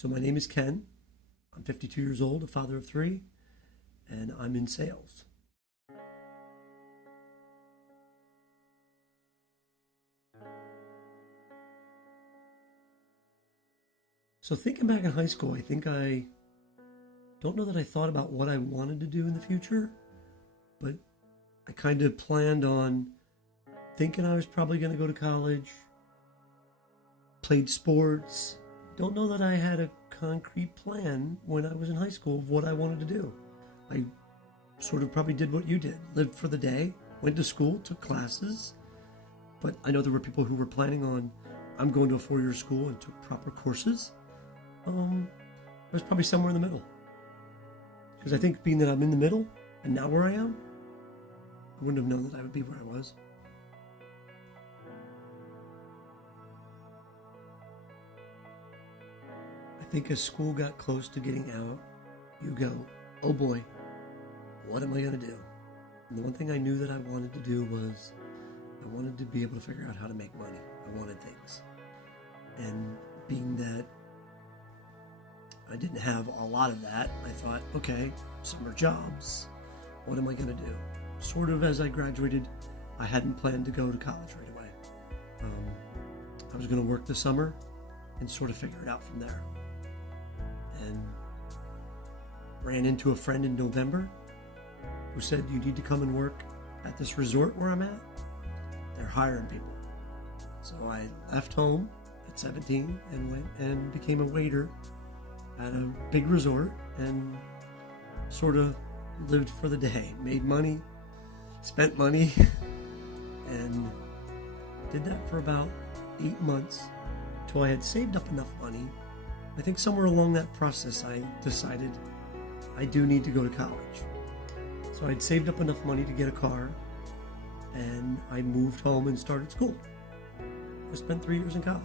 So my name is Ken. I'm 52 years old, a father of three, and I'm in sales. So thinking back in high school, I don't know that I thought about what I wanted to do in the future, but I kind of planned on thinking I was probably going to go to college, played sports. Don't know that I had a concrete plan when I was in high school of what I wanted to do. I sort of probably did what you did, lived for the day, went to school, took classes, but I know there were people who were planning on, I'm going to a 4-year school and took proper courses. I was probably somewhere in the middle. Because I think being that I'm in the middle and now where I am, I wouldn't have known that I would be where I was. I think as school got close to getting out, you go, oh boy, what am I going to do? And the one thing I knew that I wanted to do was I wanted to be able to figure out how to make money. I wanted things. And being that I didn't have a lot of that, I thought, okay, summer jobs, what am I going to do? Sort of as I graduated, I hadn't planned to go to college right away. I was going to work the summer and sort of figure it out from there. And ran into a friend in November who said, you need to come and work at this resort where I'm at. They're hiring people. So I left home at 17 and went and became a waiter at a big resort and sort of lived for the day, made money, spent money, and did that for about 8 months till I had saved up enough money. I think somewhere along that process, I decided I do need to go to college. So I'd saved up enough money to get a car, and I moved home and started school. I spent 3 years in college.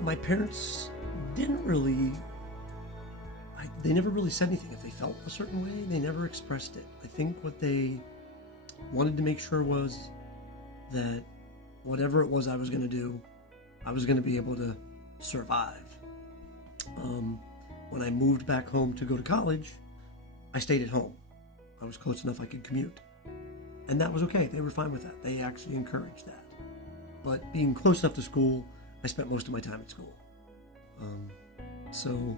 My parents didn't really, they never really said anything. If they felt a certain way, they never expressed it. I think what they wanted to make sure was that whatever it was I was going to do, I was going to be able to survive. When I moved back home to go to college, I stayed at home. I was close enough I could commute. And that was okay. They were fine with that. They actually encouraged that. But being close enough to school, I spent most of my time at school. So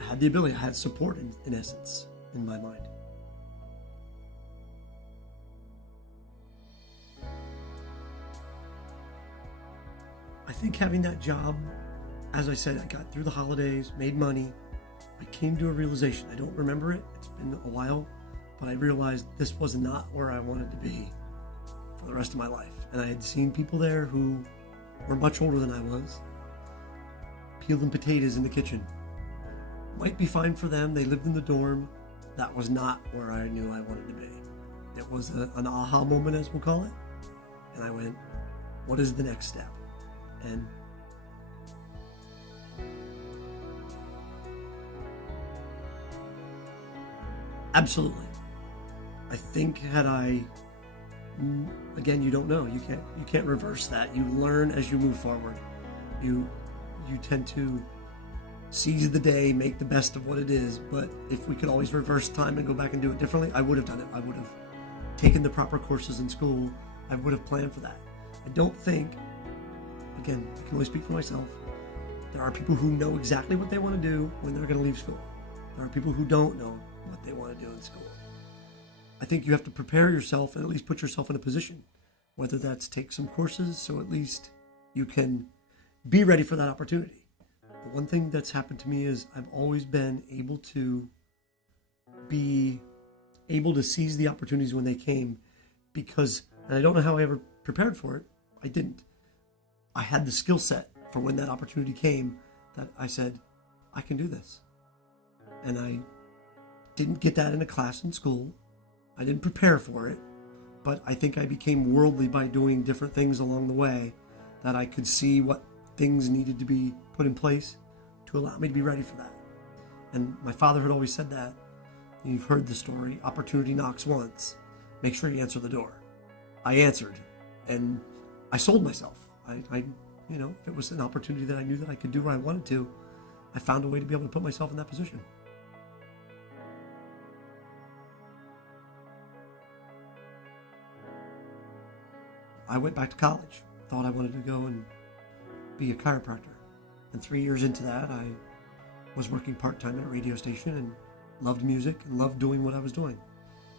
I had the ability, I had support in essence, in my mind. I think having that job, as I said, I got through the holidays, made money. I came to a realization, I don't remember it, it's been a while, but I realized this was not where I wanted to be for the rest of my life. And I had seen people there who were much older than I was, peeling potatoes in the kitchen. Might be fine for them, they lived in the dorm. That was not where I knew I wanted to be. It was an aha moment, as we'll call it. And I went, what is the next step? And absolutely. I think had I, again, you don't know. You can't reverse that. You learn as you move forward. You tend to seize the day, make the best of what it is. But if we could always reverse time and go back and do it differently, I would have done it. I would have taken the proper courses in school. I would have planned for that. I don't think, again, I can only speak for myself. There are people who know exactly what they want to do when they're going to leave school. There are people who don't know what they want to do in school. I think you have to prepare yourself and at least put yourself in a position, whether that's take some courses so at least you can be ready for that opportunity. The one thing that's happened to me is I've always been able to seize the opportunities when they came because, and I don't know how I ever prepared for it. I didn't. I had the skill set for when that opportunity came that I said, I can do this. And I didn't get that in a class in school. I didn't prepare for it, but I think I became worldly by doing different things along the way that I could see what things needed to be put in place to allow me to be ready for that. And my father had always said that You've heard the story. Opportunity knocks once. Make sure you answer the door. I answered, and I sold myself. I if it was an opportunity that I knew that I could do what I wanted to, I found a way to be able to put myself in that position. I went back to college. Thought I wanted to go and be a chiropractor. And 3 years into that, I was working part-time at a radio station and loved music and loved doing what I was doing.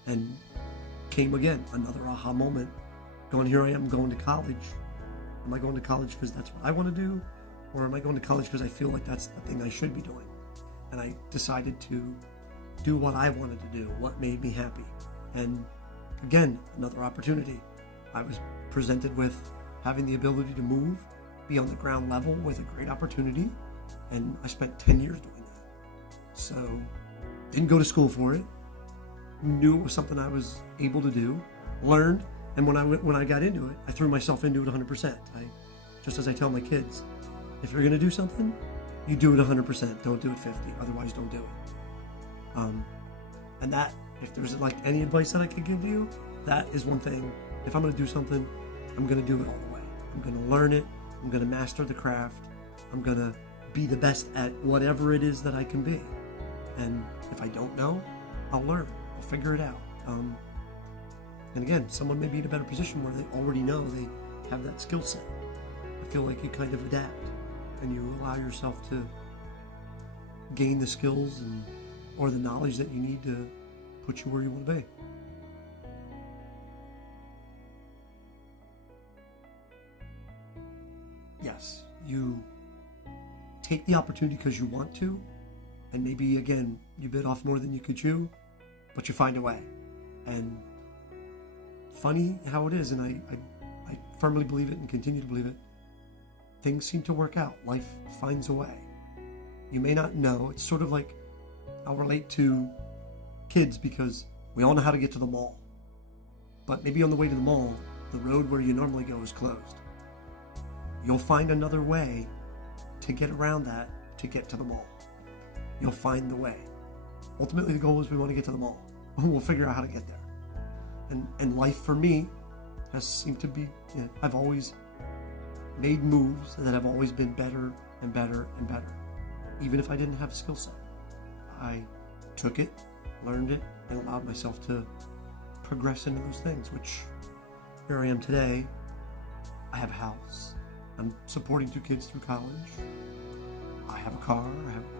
And came again, another aha moment. Going, here I am going to college. Am I going to college because that's what I want to do? Or am I going to college because I feel like that's the thing I should be doing? And I decided to do what I wanted to do, what made me happy. And again, another opportunity. I was presented with having the ability to move, be on the ground level with a great opportunity. And I spent 10 years doing that. So didn't go to school for it. Knew it was something I was able to do, learned. And when I got into it, I threw myself into it 100%. Just as I tell my kids, if you're going to do something, you do it 100%. Don't do it 50. Otherwise, don't do it. And that, if there's like any advice that I could give you, that is one thing. If I'm going to do something, I'm going to do it all the way. I'm going to learn it. I'm going to master the craft. I'm going to be the best at whatever it is that I can be. And if I don't know, I'll learn. I'll figure it out. And again, someone may be in a better position where they already know they have that skill set. I feel like you kind of adapt and you allow yourself to gain the skills or the knowledge that you need to put you where you want to be. Yes, you take the opportunity because you want to, and maybe again, you bit off more than you could chew, but you find a way. And funny how it is, and I firmly believe it and continue to believe it, things seem to work out. Life finds a way. You may not know. It's sort of like, I'll relate to kids because we all know how to get to the mall. But maybe on the way to the mall, the road where you normally go is closed. You'll find another way to get around that to get to the mall. You'll find the way. Ultimately, the goal is we want to get to the mall. We'll figure out how to get there. And life for me has seemed to be, I've always made moves that have always been better and better and better. Even if I didn't have a skill set, I took it, learned it, and allowed myself to progress into those things, which here I am today. I have a house. I'm supporting 2 kids through college. I have a car.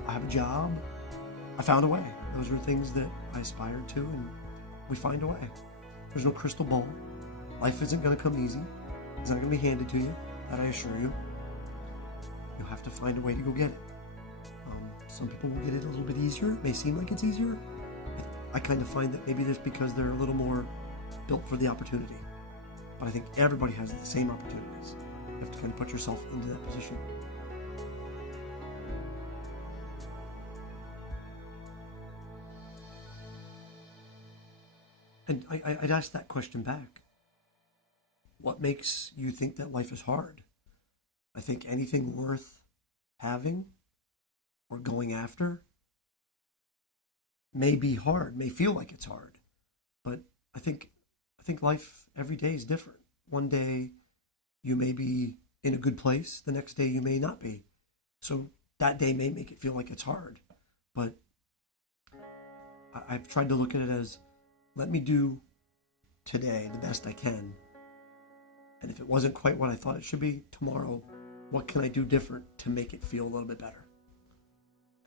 I have a job. I found a way. Those are things that I aspired to, and we find a way. There's no crystal ball. Life isn't going to come easy. It's not going to be handed to you, that I assure you. You'll have to find a way to go get it. Some people will get it a little bit easier. It may seem like it's easier. I kind of find that maybe that's because they're a little more built for the opportunity. But I think everybody has the same opportunities. You have to kind of put yourself into that position. And I'd ask that question back. What makes you think that life is hard? I think anything worth having or going after may be hard, may feel like it's hard. But I think life every day is different. One day you may be in a good place, the next day you may not be. So that day may make it feel like it's hard. But I've tried to look at it as, let me do today the best I can. And if it wasn't quite what I thought it should be, tomorrow, what can I do different to make it feel a little bit better?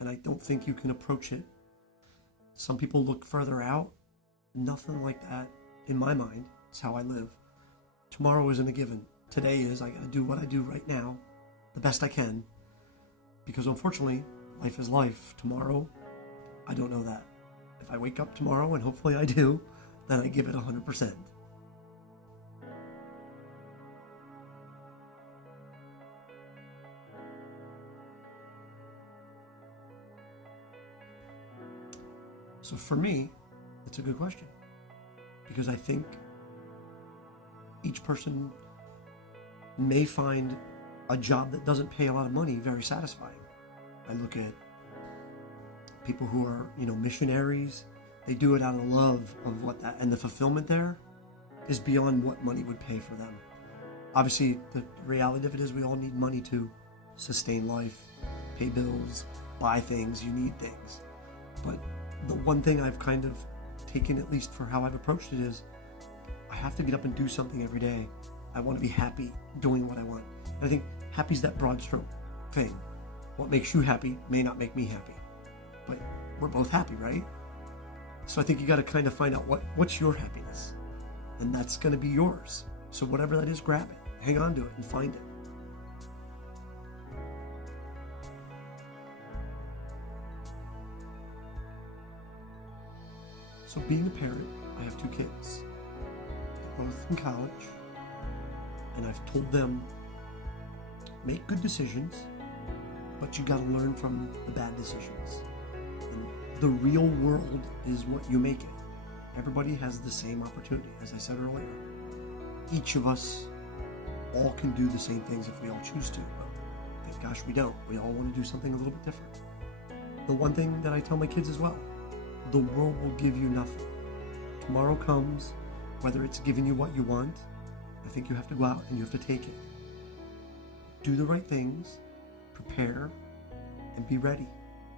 And I don't think you can approach it. Some people look further out. Nothing like that in my mind. It's how I live. Tomorrow isn't a given. Today is, I gotta do what I do right now, the best I can. Because unfortunately, life is life. Tomorrow, I don't know that. If I wake up tomorrow, and hopefully I do, then I give it 100%. So for me, it's a good question. Because I think each person may find a job that doesn't pay a lot of money very satisfying. I look at people who are, missionaries, They do it out of love of what that, and the fulfillment there is beyond what money would pay for them. Obviously, the reality of it is we all need money to sustain life, pay bills, buy things, you need things. But the one thing I've kind of taken, at least for how I've approached it, is I have to get up and do something every day. I want to be happy doing what I want. And I think happy's that broad stroke thing. What makes you happy may not make me happy, but we're both happy, right? So I think you got to kind of find out what's your happiness, and that's going to be yours. So whatever that is, grab it, hang on to it, and find it. So being a parent, I have 2 kids. They're both in college, and I've told them, make good decisions, but you got to learn from the bad decisions. And the real world is what you make it. Everybody has the same opportunity, as I said earlier. Each of us all can do the same things if we all choose to, but thank gosh we don't. We all want to do something a little bit different. The one thing that I tell my kids as well, the world will give you nothing. Tomorrow comes, whether it's giving you what you want, I think you have to go out and you have to take it. Do the right things, prepare, and be ready.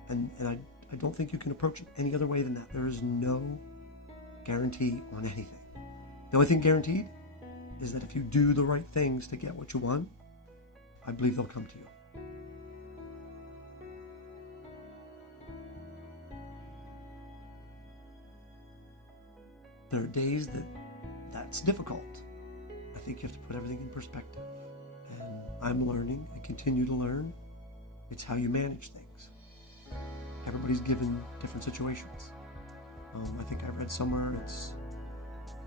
And I don't think you can approach it any other way than that. There is no guarantee on anything. The only thing guaranteed is that if you do the right things to get what you want, I believe they'll come to you. There are days that's difficult. I think you have to put everything in perspective. And I'm learning, I continue to learn. It's how you manage things. Everybody's given different situations. I think I read somewhere it's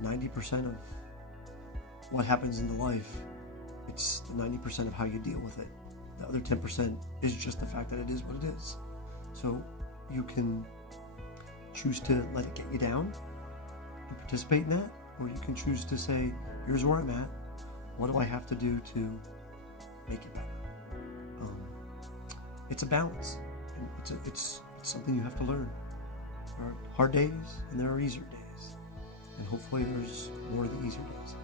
90% of what happens in the life, it's the 90% of how you deal with it. The other 10% is just the fact that it is what it is. So you can choose to let it get you down and participate in that, or you can choose to say, here's where I'm at, what do I have to do to make it better? It's a balance, and it's something you have to learn. There are hard days and there are easier days, and hopefully there's more of the easier days.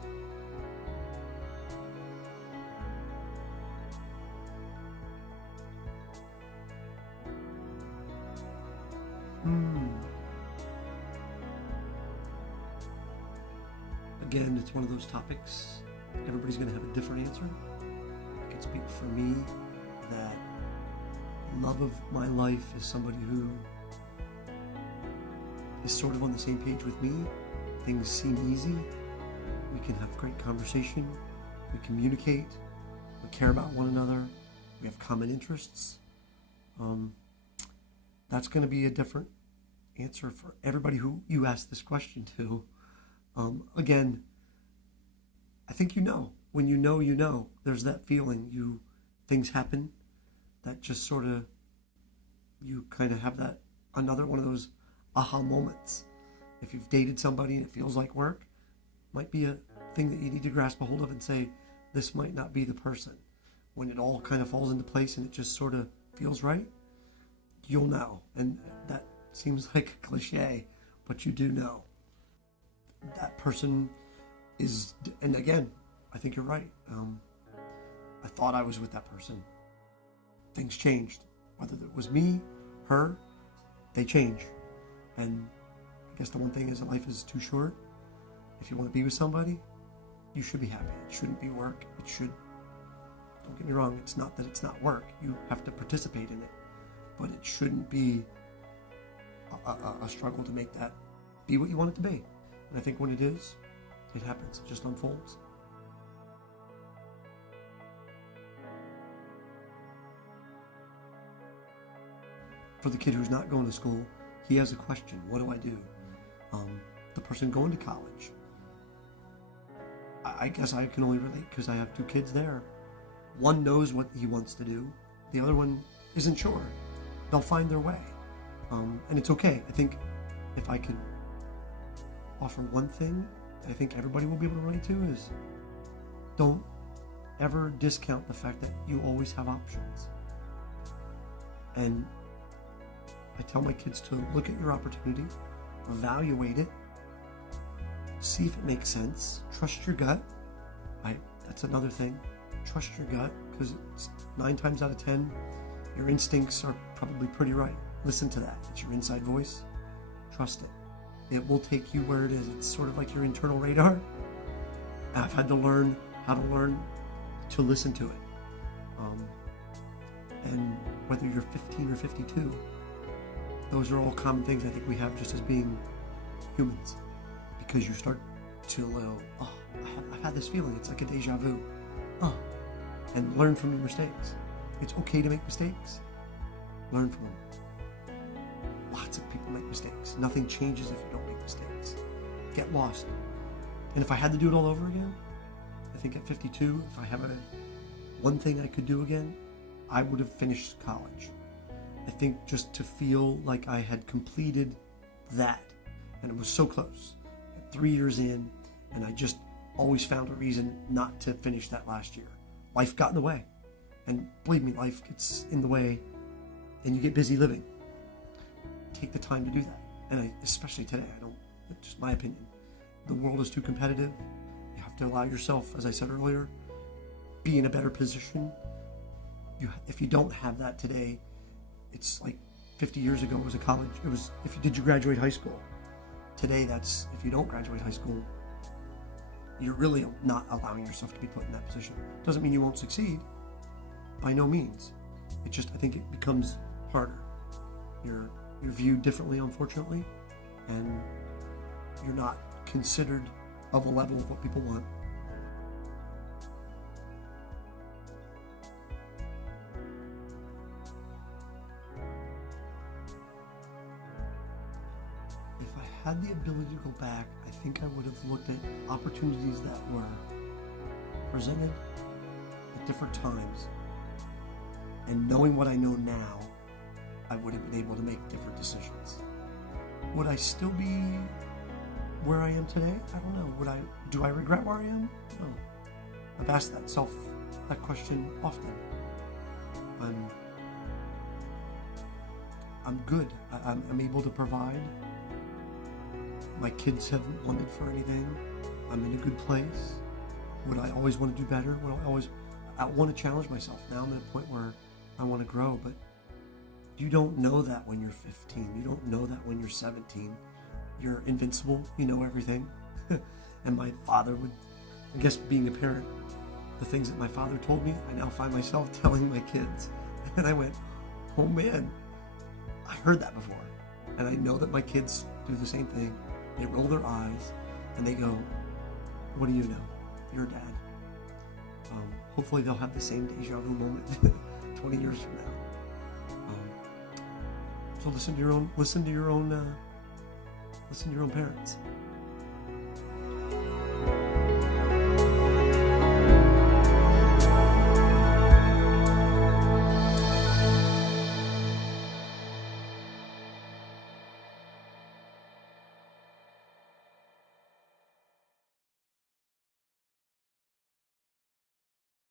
Again, it's one of those topics, everybody's going to have a different answer. I can speak for me that love of my life is somebody who is sort of on the same page with me. Things seem easy. We can have great conversation. We communicate. We care about one another. We have common interests. That's going to be a different answer for everybody who you ask this question to. Again, I think when you know, there's that feeling, things happen that just sort of, you kind of have that, another one of those aha moments. If you've dated somebody and it feels like work, might be a thing that you need to grasp a hold of and say, this might not be the person. When it all kind of falls into place and it just sort of feels right, you'll know. And that seems like a cliche, but you do know. That person is, and again, I think you're right. I thought I was with that person. Things changed. Whether it was me, her, they change. And I guess the one thing is that life is too short. If you want to be with somebody, you should be happy. It shouldn't be work. It should, don't get me wrong, it's not that it's not work. You have to participate in it. But it shouldn't be a struggle to make that be what you want it to be. And I think when it is, it happens. It just unfolds. For the kid who's not going to school, he has a question. What do I do? The person going to college, I guess I can only relate because I have 2 kids there. One knows what he wants to do. The other one isn't sure. They'll find their way. And it's okay. I think if I could offer one thing that I think everybody will be able to relate to is, don't ever discount the fact that you always have options. And I tell my kids to look at your opportunity evaluate it, see if it makes sense, trust your gut. That's another thing. Trust your gut, because 9 times out of 10, your instincts are probably pretty right. Listen to that. It's your inside voice. Trust it. It will take you where it is. It's sort of like your internal radar. I've had to learn how to listen to it. And whether you're 15 or 52, those are all common things I think we have just as being humans. Because you start to, I've had this feeling. It's like a deja vu. And learn from your mistakes. It's okay to make mistakes. Learn from them. Lots of people make mistakes. Nothing changes if you don't make mistakes. Get lost. And if I had to do it all over again, I think at 52, if I have one thing I could do again, I would have finished college. I think just to feel like I had completed that, and it was so close. 3 years in, and I just always found a reason not to finish that last year. Life got in the way. And believe me, life gets in the way, and you get busy living. Take the time to do that. And especially today, it's just my opinion. The world is too competitive. You have to allow yourself, as I said earlier, be in a better position. If you don't have that today, it's like 50 years ago, it was a college. It was, did you graduate high school? Today, that's, if you don't graduate high school, you're really not allowing yourself to be put in that position. Doesn't mean you won't succeed. By no means. I think it becomes harder. You're viewed differently, unfortunately, and you're not considered of a level of what people want. If I had the ability to go back, I think I would have looked at opportunities that were presented at different times. And knowing what I know now, I would have been able to make different decisions. Would I still be where I am today? I don't know. Do I regret where I am? No. I've asked that question often. I'm good. I'm able to provide. My kids haven't wanted for anything. I'm in a good place. Would I always want to do better? I want to challenge myself. Now I'm at a point where I want to grow, but you don't know that when you're 15. You don't know that when you're 17. You're invincible. You know everything. And my father I guess being a parent, the things that my father told me, I now find myself telling my kids. And I went, oh man, I heard that before. And I know that my kids do the same thing. They roll their eyes and they go, what do you know? You're a dad. Hopefully they'll have the same deja vu moment 20 years from now. So listen to your own parents.